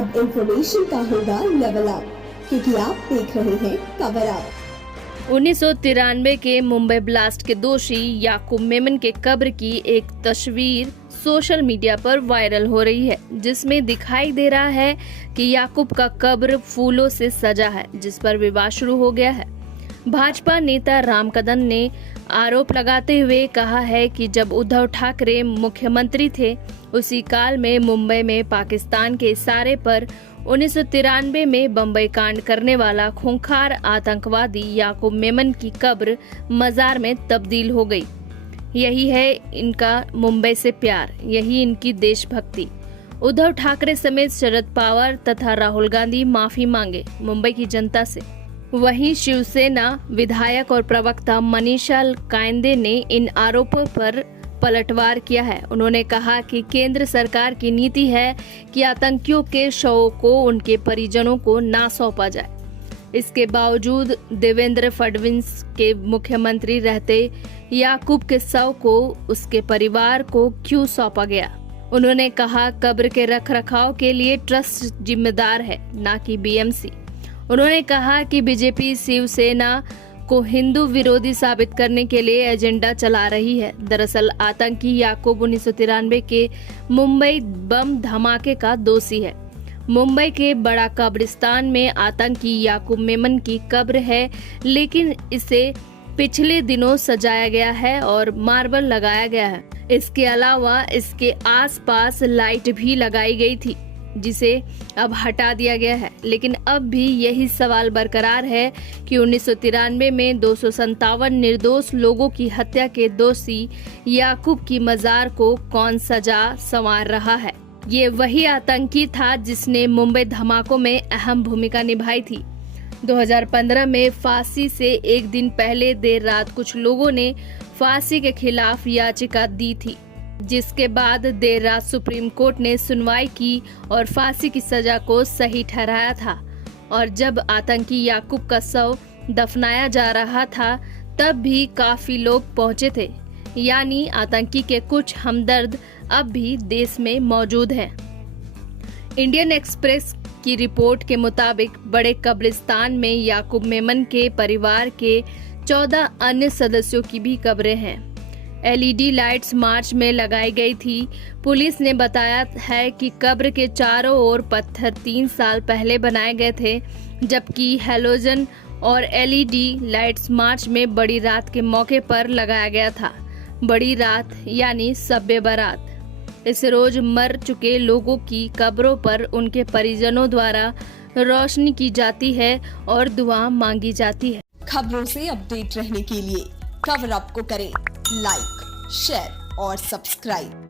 अब इंफॉर्मेशन का होगा लेवल अप, क्योंकि आप देख रहे हैं कवर अप। 1993 के मुंबई ब्लास्ट के दोषी याकूब मेमन के कब्र की एक तस्वीर सोशल मीडिया पर वायरल हो रही है, जिसमें दिखाई दे रहा है कि याकूब का कब्र फूलों से सजा है, जिस पर विवाद शुरू हो गया है। भाजपा नेता राम कदम ने आरोप लगाते हुए कहा है कि जब उद्धव ठाकरे मुख्यमंत्री थे, उसी काल में मुंबई में पाकिस्तान के इशारे पर 1993 में बम्बई कांड करने वाला खूंखार आतंकवादी याकूब मेमन की कब्र मजार में तब्दील हो गई। यही है इनका मुंबई से प्यार, यही इनकी देशभक्ति। उद्धव ठाकरे समेत शरद पवार तथा राहुल गांधी माफी मांगे मुंबई की जनता से। वहीं शिवसेना विधायक और प्रवक्ता मनीषा कायंदे ने इन आरोपों पर पलटवार किया है। उन्होंने कहा कि केंद्र सरकार की नीति है कि आतंकियों के शवों को उनके परिजनों को ना सौंपा जाए। इसके बावजूद देवेंद्र फडणवीस के मुख्यमंत्री रहते याकूब के शव को उसके परिवार को क्यों सौंपा गया। उन्होंने कहा कब्र के रखरखाव के लिए ट्रस्ट जिम्मेदार है, ना कि बीएमसी। उन्होंने कहा कि बीजेपी शिवसेना को हिंदू विरोधी साबित करने के लिए एजेंडा चला रही है। दरअसल आतंकी याकूब 1993 के मुंबई बम धमाके का दोषी है। मुंबई के बड़ा कब्रिस्तान में आतंकी याकूब मेमन की कब्र है, लेकिन इसे पिछले दिनों सजाया गया है और मार्बल लगाया गया है। इसके अलावा इसके आसपास लाइट भी लगाई गई थी, जिसे अब हटा दिया गया है। लेकिन अब भी यही सवाल बरकरार है कि 1993 में 257 निर्दोष लोगों की हत्या के दोषी याकूब की मजार को कौन सजा संवार रहा है। ये वही आतंकी था जिसने मुंबई धमाकों में अहम भूमिका निभाई थी। 2015 में फांसी से एक दिन पहले देर रात कुछ लोगों ने फांसी के खिलाफ याचिका दी थी, जिसके बाद देर रात सुप्रीम कोर्ट ने सुनवाई की और फांसी की सजा को सही ठहराया था। और जब आतंकी याकूब का शव दफनाया जा रहा था, तब भी काफी लोग पहुंचे थे, यानी आतंकी के कुछ हमदर्द अब भी देश में मौजूद हैं। इंडियन एक्सप्रेस की रिपोर्ट के मुताबिक बड़े कब्रिस्तान में याकूब मेमन के परिवार के 14 अन्य सदस्यों की भी कब्रें हैं। एलईडी लाइट्स मार्च में लगाई गई थी। पुलिस ने बताया है कि कब्र के चारों ओर पत्थर 3 साल पहले बनाए गए थे, जबकि हैलोजन और एलईडी लाइट्स मार्च में बड़ी रात के मौके पर लगाया गया था। बड़ी रात यानी शब-ए बारात। इस रोज मर चुके लोगों की कब्रों पर उनके परिजनों द्वारा रोशनी की जाती है और दुआ मांगी जाती है। खबरों से अपडेट रहने के लिए कवर अप को करें लाइक, शेयर और सब्सक्राइब।